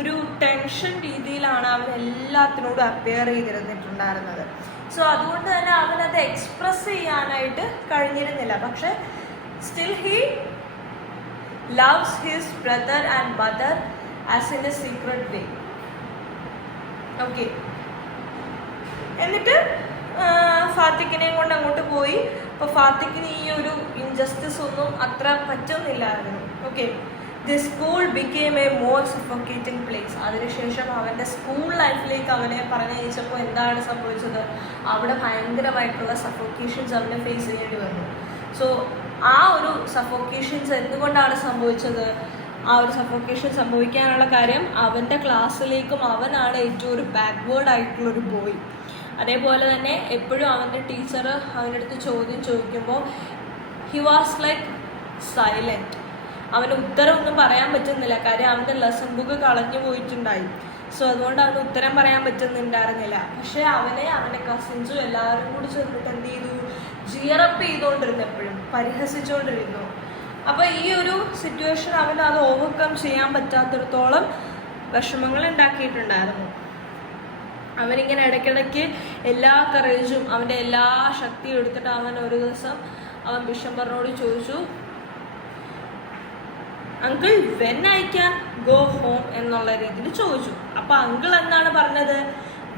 ഒരു ടെൻഷൻ രീതിയിലാണ് അവൻ എല്ലാത്തിനോടും അപ്പിയർ ചെയ്തിരുന്നിട്ടുണ്ടായിരുന്നത്. സോ അതുകൊണ്ട് തന്നെ അവനത് എക്സ്പ്രസ് ചെയ്യാനായിട്ട് കഴിഞ്ഞിരുന്നില്ല. പക്ഷെ still he loves his brother and mother as in A secret way. Okay, എന്നിട്ട് ഫാത്തിക്കിനെയും കൊണ്ട് അങ്ങോട്ട് പോയി. അപ്പോൾ ഫാത്തിക്കിന് ഈ ഒരു ഇൻജസ്റ്റിസ് ഒന്നും അത്ര പറ്റുന്നില്ലായിരുന്നു. Okay, the school became a more suffocating place. അതിനുശേഷം അവൻ്റെ സ്കൂൾ ലൈഫിലേക്ക് അവനെ പറഞ്ഞയച്ചപ്പോൾ എന്താണ് സംഭവിച്ചത്? അവിടെ ഭയങ്കരമായിട്ടുള്ള സഫോക്കേഷൻസ് അവനെ ഫേസ് ചെയ്യേണ്ടി വന്നു. സോ ആ ഒരു സഫോക്കേഷൻസ് എന്തുകൊണ്ടാണ് സംഭവിച്ചത്? ആ ഒരു സഫോക്കേഷൻ സംഭവിക്കാനുള്ള കാര്യം അവൻ്റെ ക്ലാസ്സിലേക്കും അവനാണ് ഏറ്റവും ഒരു ബാക്ക്വേർഡ് ആയിട്ടുള്ളൊരു ബോയ്. അതേപോലെ തന്നെ എപ്പോഴും അവൻ്റെ ടീച്ചർ അവൻ്റെ അടുത്ത് ചോദ്യം ചോദിക്കുമ്പോൾ ഹി വാസ് ലൈക്ക് സൈലൻറ്റ്. അവന് ഉത്തരമൊന്നും പറയാൻ പറ്റുന്നില്ല, കാര്യം അവൻ്റെ ലെസൺ ബുക്ക് കളഞ്ഞു പോയിട്ടുണ്ടായി. സോ അതുകൊണ്ട് അവന് ഉത്തരം പറയാൻ പറ്റുന്നുണ്ടായിരുന്നില്ല. പക്ഷെ അവൻ്റെ കസിൻസും എല്ലാവരും കൂടി ചേർന്നിട്ട് എന്ത് ചെയ്തു? ജിയറപ്പ് ചെയ്തുകൊണ്ടിരുന്നു, എപ്പോഴും പരിഹസിച്ചുകൊണ്ടിരുന്നു. അപ്പോൾ ഈ ഒരു സിറ്റുവേഷൻ അവന് അത് ഓവർകം ചെയ്യാൻ പറ്റാത്തിടത്തോളം വിഷമങ്ങൾ ഉണ്ടാക്കിയിട്ടുണ്ടായിരുന്നു. അവനിങ്ങനെ ഇടയ്ക്കിടയ്ക്ക് എല്ലാ കറേജും അവൻ്റെ എല്ലാ ശക്തിയും എടുത്തിട്ട് അവൻ ഒരു ദിവസം അവൻ ബിഷംബറിനോട് ചോദിച്ചു, uncle when I can go home എന്നുള്ള രീതിയിൽ ചോദിച്ചു. അപ്പോൾ അങ്കിൾ എന്താണ് പറഞ്ഞത്?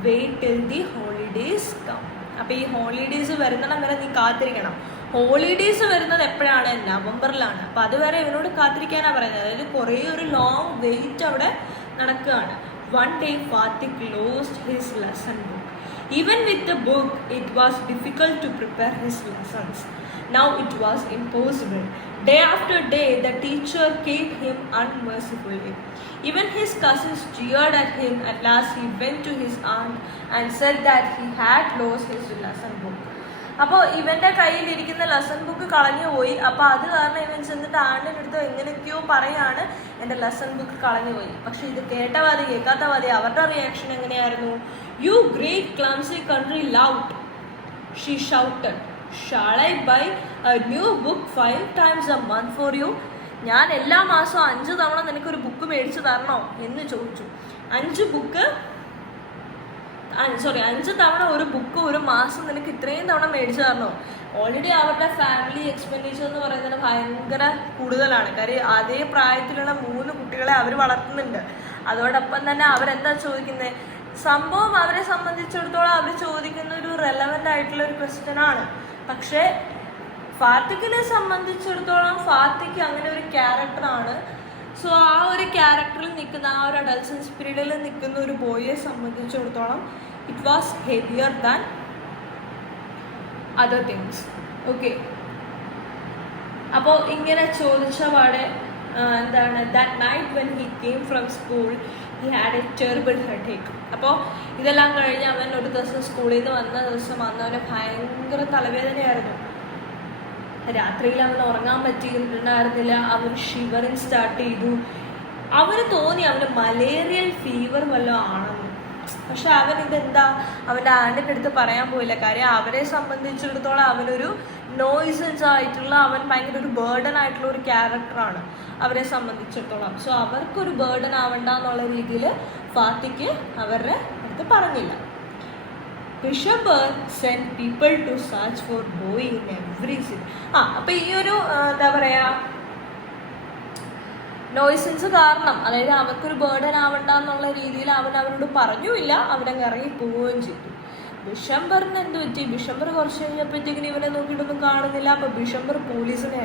Wait till the holidays come. അപ്പോൾ ഈ ഹോളിഡേയ്സ് വരുന്നിടം വരെ നീ കാത്തിരിക്കണം. ഹോളിഡേയ്സ് വരുന്നത് എപ്പോഴാണ്? നവംബറിലാണ്. അപ്പോൾ അതുവരെ ഇവനോട് കാത്തിരിക്കാനാണ് പറയുന്നത്. അതായത് കുറേ ഒരു ലോങ് വെയിറ്റ് അവിടെ നടക്കുകയാണ്. One day Fatik lost his lesson book. Even with the book, it was difficult to prepare his lessons. Now it was impossible. Day after day, the teacher kept him unmercifully. Even his cousins jeered at him. At last, he went to his aunt and said that he had lost his lesson book. അപ്പോൾ ഇവൻ്റെ കയ്യിലിരിക്കുന്ന ലെസൺ ബുക്ക് കളഞ്ഞു പോയി. അപ്പോൾ അത് കാരണം ഇവൻ ചെന്നിട്ട് ആണ്ടിൻ്റെ അടുത്ത് എങ്ങനെയൊക്കെയോ പറയാണ്, എൻ്റെ ലെസൺ ബുക്ക് കളഞ്ഞു പോയി. പക്ഷെ ഇത് കേട്ട മതി കേൾക്കാത്ത മതി അവരുടെ റിയാക്ഷൻ എങ്ങനെയായിരുന്നു? You great clumsy country lout, she shouted, shall I buy a new book 5 times a month for you? ഞാൻ എല്ലാ മാസവും 5 തവണ നിനക്കൊരു ബുക്ക് മേടിച്ച് തരണോ എന്ന് ചോദിച്ചു. 5 തവണ ഒരു ബുക്ക് ഒരു മാസം നിനക്ക് ഇത്രയും തവണ മേടിച്ചു തരണോ? ഓൾറെഡി അവരുടെ ഫാമിലി എക്സ്പെൻഡിച്ചർ എന്ന് പറയുന്നത് ഭയങ്കര കൂടുതലാണ്. കാര്യം അതേ പ്രായത്തിലുള്ള 3 കുട്ടികളെ അവർ വളർത്തുന്നുണ്ട്. അതോടൊപ്പം തന്നെ അവരെന്താ ചോദിക്കുന്നത്? സംഭവം അവരെ സംബന്ധിച്ചിടത്തോളം അവർ ചോദിക്കുന്ന ഒരു റെലവൻ്റ് ആയിട്ടുള്ള ഒരു ക്വസ്റ്റ്യൻ ആണ്. പക്ഷേ ഫാത്തിക്കിനെ സംബന്ധിച്ചിടത്തോളം ഫാത്തിക്ക് അങ്ങനെ ഒരു ക്യാരക്ടറാണ്. സോ ആ ഒരു ക്യാരക്ടറിൽ നിൽക്കുന്ന ആ ഒരു അഡൽസൻസ് പീരീഡിൽ നിൽക്കുന്ന ഒരു ബോയെ സംബന്ധിച്ചിടത്തോളം it was heavier than other things. Okay, അപ്പോൾ ഇങ്ങനെ ചോദിച്ച പാടെ എന്താണ്, that night when he came from school he had A terrible headache. അപ്പോൾ ഇതെല്ലാം കഴിഞ്ഞ് അവൻ ഒരു ദിവസം സ്കൂളിൽ നിന്ന് വന്ന ദിവസം അവന് ഭയങ്കര തലവേദനയായിരുന്നു. രാത്രിയിൽ അവന് ഉറങ്ങാൻ പറ്റിയിട്ടുണ്ടായിരുന്നില്ല. അവൻ ഷിവറിങ് സ്റ്റാർട്ട് ചെയ്തു. അവന് തോന്നി അവന് മലേറിയൽ ഫീവർ വല്ലതും ആണെന്ന്. പക്ഷെ അവൻ ഇതെന്താ അവൻ്റെ ആൻറ്റിൻ്റെ അടുത്ത് പറയാൻ പോയില്ല. കാര്യം അവരെ സംബന്ധിച്ചിടത്തോളം അവനൊരു നോയ്സൻസ് ആയിട്ടുള്ള, അവൻ ഭയങ്കര ഒരു ബേർഡൻ ആയിട്ടുള്ള ഒരു ക്യാരക്ടറാണ് അവരെ സംബന്ധിച്ചിടത്തോളം. സോ അവർക്കൊരു ബേർഡൻ ആവണ്ട എന്നുള്ള രീതിയിൽ ഫാത്തിക്ക് അവരുടെ അടുത്ത് പറഞ്ഞില്ല. Bishopper sent people to search for boy in every city. അപ്പോൾ ഈ ഒരു എന്താ പറയുക നോയ്സൻസ് കാരണം, അതായത് അവർക്കൊരു ബേർഡൻ ആവണ്ട എന്നുള്ള രീതിയിൽ അവൻ അവരോട് പറഞ്ഞുമില്ല, അവരങ്ങ് ഇറങ്ങി പോവുകയും ചെയ്തു. ബിഷംബറിന് എന്ത് പറ്റി? ബിഷംബർ കുറച്ച് കഴിഞ്ഞപ്പോഴത്തേക്കിന് ഇവനെ നോക്കിയിട്ടൊന്നും കാണുന്നില്ല. അപ്പോൾ ബിഷംബർ പോലീസിനെ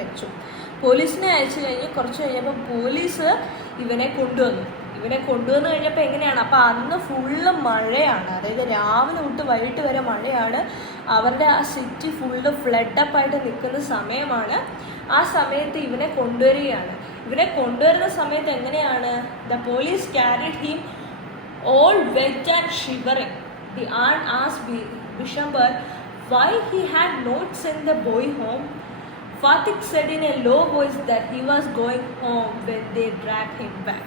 അയച്ചു കഴിഞ്ഞ് കുറച്ച് കഴിഞ്ഞപ്പോൾ പോലീസ് ഇവനെ കൊണ്ടുവന്നു കഴിഞ്ഞപ്പോൾ എങ്ങനെയാണ്, അപ്പം അന്ന് ഫുള്ള് മഴയാണ്, അതായത് രാവിലെ തൊട്ട് വൈകിട്ട് വരെ മഴയാണ്. അവരുടെ ആ സിറ്റി ഫുള്ള് ഫ്ലഡപ്പായിട്ട് നിൽക്കുന്ന സമയമാണ്. ആ സമയത്ത് ഇവനെ കൊണ്ടുവരികയാണ്. ഇവനെ കൊണ്ടുവരുന്ന സമയത്ത് എങ്ങനെയാണ്, the police carried him all wet and shivering. The aunt asked Bishambar why he had not sent the boy home. Fatik said in a low voice that he was going home when they dragged him back.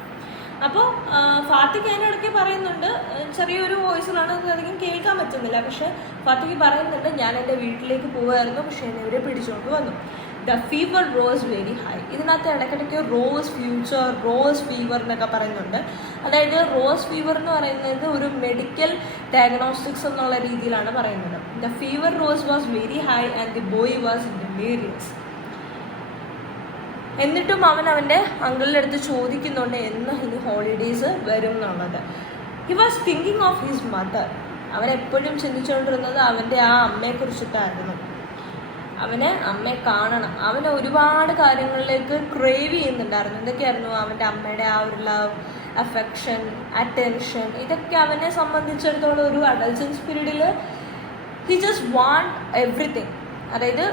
അപ്പോൾ ഫാത്തിക്ക് അതിനിടയ്ക്ക് പറയുന്നുണ്ട്, ചെറിയൊരു വോയിസിലാണ്, അധികം കേൾക്കാൻ പറ്റുന്നില്ല. പക്ഷെ ഫാത്തിക്ക് പറയുന്നുണ്ട്, ഞാൻ എൻ്റെ വീട്ടിലേക്ക് പോവുമായിരുന്നു, പക്ഷെ എന്നെ ഇവരെ പിടിച്ചുകൊണ്ട് വന്നു. The fever rose very high. ഇതിനകത്ത് ഇടയ്ക്കിടയ്ക്ക് റോസ് ഫീവർ എന്നൊക്കെ പറയുന്നുണ്ട്. അതായത് റോസ് ഫീവർ എന്ന് പറയുന്നത് ഒരു മെഡിക്കൽ ഡയഗ്നോസ്റ്റിക്സ് എന്നുള്ള രീതിയിലാണ് പറയുന്നത്. The fever rose was very high and the boy was delirious. എന്നിട്ടും അവൻ്റെ അങ്കിളിൻ്റെ അടുത്ത് ചോദിക്കുന്നുണ്ട് എന്ന് ഇനി ഹോളിഡേയ്സ് വരും എന്നുള്ളത്. He was thinking of his mother. അവൻ എപ്പോഴും ചിന്തിച്ചുകൊണ്ടിരുന്നത് അവൻ്റെ ആ അമ്മയെക്കുറിച്ചിട്ടായിരുന്നു. അവനെ അമ്മയെ കാണണം. അവന് ഒരുപാട് കാര്യങ്ങളിലേക്ക് ക്രേവ് ചെയ്യുന്നുണ്ടായിരുന്നു. എന്തൊക്കെയായിരുന്നു അവൻ്റെ അമ്മയുടെ ആ ഒരു ലവ്, അഫെക്ഷൻ, അറ്റൻഷൻ, ഇതൊക്കെ അവനെ സംബന്ധിച്ചിടത്തോളം ഒരു അഡൾസൻസ് പീരീഡിൽ ഹി ജസ്റ്റ് വാണ്ട് എവ്രിതിങ്. അതായത്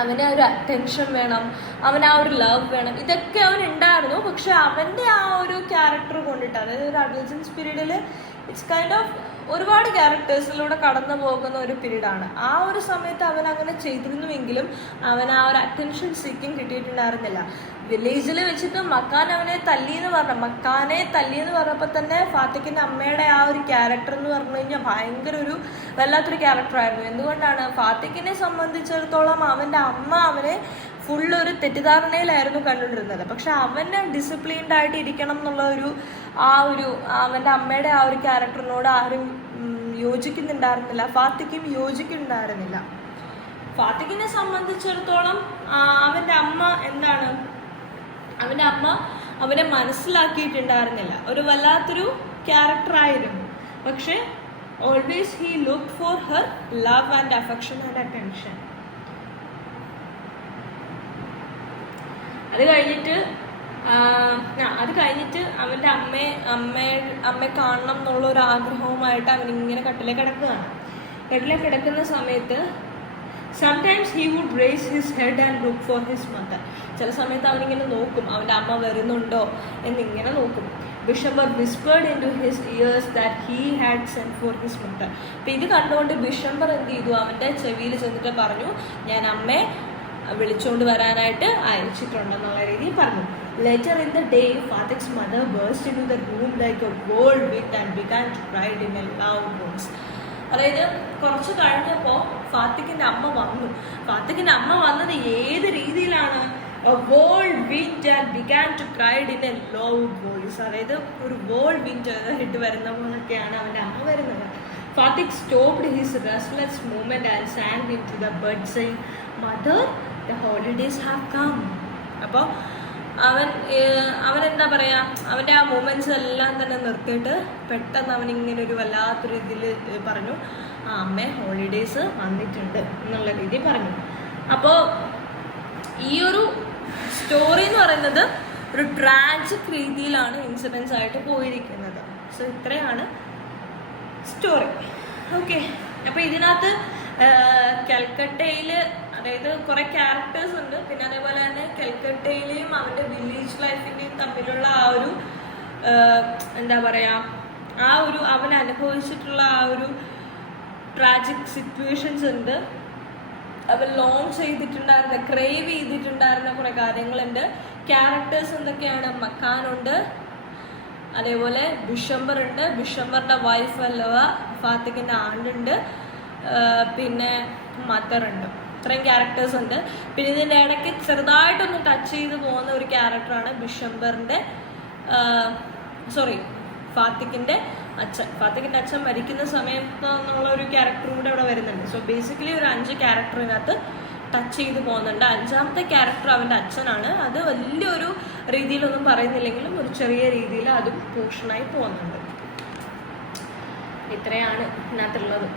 അവന് ഒരു അറ്റൻഷൻ വേണം, അവന് ആ ഒരു ലവ് വേണം, ഇതൊക്കെ അവനുണ്ടായിരുന്നു. പക്ഷെ അവൻ്റെ ആ ഒരു ക്യാരക്ടർ കൊണ്ടിട്ട്, അതായത് ഒരു അഡൾസൻസ് പീരീഡിൽ ഇറ്റ്സ് കൈൻഡ് ഓഫ് ഒരുപാട് ക്യാരക്ടേഴ്സിലൂടെ കടന്നു പോകുന്ന ഒരു പീരീഡാണ്. ആ ഒരു സമയത്ത് അവൻ അങ്ങനെ ചെയ്തിരുന്നുവെങ്കിലും അവൻ ആ ഒരു അറ്റൻഷൻ സീക്കിങ് കിട്ടിയിട്ടുണ്ടായിരുന്നില്ല. വില്ലേജിൽ വെച്ചിട്ട് മക്കാനെ തല്ലി എന്ന് പറഞ്ഞപ്പോൾ തന്നെ ഫാത്തിക്കിൻ്റെ അമ്മയുടെ ആ ഒരു ക്യാരക്ടർ എന്ന് പറഞ്ഞു കഴിഞ്ഞാൽ ഭയങ്കര ഒരു വല്ലാത്തൊരു ക്യാരക്ടറായിരുന്നു. എന്തുകൊണ്ടാണ്, ഫാത്തിക്കിനെ സംബന്ധിച്ചിടത്തോളം അവൻ്റെ അമ്മ അവനെ ഫുള്ളൊരു തെറ്റിദ്ധാരണയിലായിരുന്നു കണ്ടുകൊണ്ടിരുന്നത്. പക്ഷെ അവന് ഡിസിപ്ലിൻഡ് ആയിട്ട് ഇരിക്കണം എന്നുള്ള അവൻ്റെ അമ്മയുടെ ആ ഒരു ക്യാരക്ടറിനോട് ആരും യോജിക്കുന്നുണ്ടായിരുന്നില്ല. ഫാത്തിക്കും യോജിക്കുന്നുണ്ടായിരുന്നില്ല. ഫാത്തിക്കിനെ സംബന്ധിച്ചിടത്തോളം അവൻ്റെ അമ്മ എന്താണ്, അവൻ്റെ അമ്മ അവനെ മനസ്സിലാക്കിയിട്ടുണ്ടായിരുന്നില്ല. ഒരു വല്ലാത്തൊരു ക്യാരക്ടറായിരുന്നു. പക്ഷെ always he look for her love and affection and attention. അത് കഴിഞ്ഞിട്ട് അവൻ്റെ അമ്മയെ കാണണം എന്നുള്ള ഒരു ആഗ്രഹവുമായിട്ട് അവനിങ്ങനെ കട്ടിലെ കിടക്കുന്ന സമയത്ത് sometimes he would raise his head and look for his mother. ചില സമയത്ത് അവനിങ്ങനെ നോക്കും, അവൻ്റെ അമ്മ വരുന്നുണ്ടോ എന്നിങ്ങനെ നോക്കും. Bishamber whispered into his ears that he had sent for his mother. അപ്പം ഇത് കണ്ടുകൊണ്ട് ബിഷംബർ എന്ത് ചെയ്തു, അവൻ്റെ ചെവിയിൽ ചെന്നിട്ട് പറഞ്ഞു, ഞാൻ അമ്മയെ വിളിച്ചുകൊണ്ട് വരാനായിട്ട് അയച്ചിട്ടുണ്ടെന്നുള്ള രീതിയിൽ പറഞ്ഞു. Later in the day, Fatik's mother burst into the room like a whirlwind and began to cry in a loud voice. അതായത് കുറച്ച് കഴിഞ്ഞപ്പോൾ ഫാത്തിക്കിൻ്റെ അമ്മ വന്നത് ഏത് രീതിയിലാണ്, a whirlwind and began to cry in a loud voice. അതായത് ഒരു whirlwind ഹിട്ട് വരുന്ന പോലൊക്കെയാണ് അവൻ്റെ അമ്മ വരുന്നത്. Fatik stopped his restless movement and sang into the bed saying, "Mother, the holidays have come." അപ്പോൾ അവൻ എന്താ പറയുക, അവൻ്റെ ആ മൂമെൻറ്റ്സ് എല്ലാം തന്നെ നിർത്തിയിട്ട് പെട്ടെന്ന് അവനിങ്ങനെ ഒരു വല്ലാത്തൊരു ഇതിൽ പറഞ്ഞു, അമ്മേ ഹോളിഡേയ്സ് വന്നിട്ടുണ്ട് എന്നുള്ള രീതിയിൽ പറഞ്ഞു. അപ്പോൾ ഈ ഒരു സ്റ്റോറി എന്ന് പറയുന്നത് ഒരു ട്രാജിക് രീതിയിലാണ് ഇൻസിഡൻസ് ആയിട്ട് പോയിരിക്കുന്നത്. സോ ഇത്രയാണ് സ്റ്റോറി. ഓക്കെ, അപ്പോൾ ഇതിനകത്ത് കൽക്കട്ടയിൽ, അതായത് കുറേ ക്യാരക്ടേഴ്സ് ഉണ്ട്. പിന്നെ അതേപോലെ തന്നെ കൽക്കട്ടയിലെയും അവൻ്റെ വില്ലേജ് ലൈഫിൻ്റെയും തമ്മിലുള്ള ആ ഒരു എന്താ പറയുക, അവൻ അനുഭവിച്ചിട്ടുള്ള ആ ഒരു ട്രാജിക് സിറ്റുവേഷൻസ് ഉണ്ട്. അവൻ ലോഞ്ച് ചെയ്തിട്ടുണ്ടായിരുന്ന, ക്രേവ് ചെയ്തിട്ടുണ്ടായിരുന്ന കുറേ കാര്യങ്ങളുണ്ട്. ക്യാരക്ടേഴ്സ് എന്തൊക്കെയാണ്, മക്കാനുണ്ട്, അതേപോലെ ബിഷംബർ ഉണ്ട്, ബിഷംബറിൻ്റെ വൈഫ് അല്ലവ ഫാത്തിക്കിൻ്റെ ആണ്ടുണ്ട്, പിന്നെ മദറുണ്ട്. ഇത്രയും ക്യാരക്ടേഴ്സ് ഉണ്ട്. പിന്നെ ഇതിൻ്റെ ഇടയ്ക്ക് ചെറുതായിട്ടൊന്ന് ടച്ച് ചെയ്ത് പോകുന്ന ഒരു ക്യാരക്ടറാണ് ഫാത്തിക്കിൻ്റെ അച്ഛൻ മരിക്കുന്ന സമയത്ത് എന്നുള്ള ഒരു ക്യാരക്ടറും കൂടെ അവിടെ വരുന്നുണ്ട്. സോ ബേസിക്കലി ഒരു 5 ക്യാരക്ടറിനകത്ത് ടച്ച് ചെയ്ത് പോകുന്നുണ്ട്. 5ാമത്തെ ക്യാരക്ടർ അവൻ്റെ അച്ഛനാണ്. അത് വലിയൊരു രീതിയിലൊന്നും പറയുന്നില്ലെങ്കിലും ഒരു ചെറിയ രീതിയിൽ അതും പോർഷനായി പോകുന്നുണ്ട്. ഇത്രയാണ് ഇതിനകത്തുള്ളത്.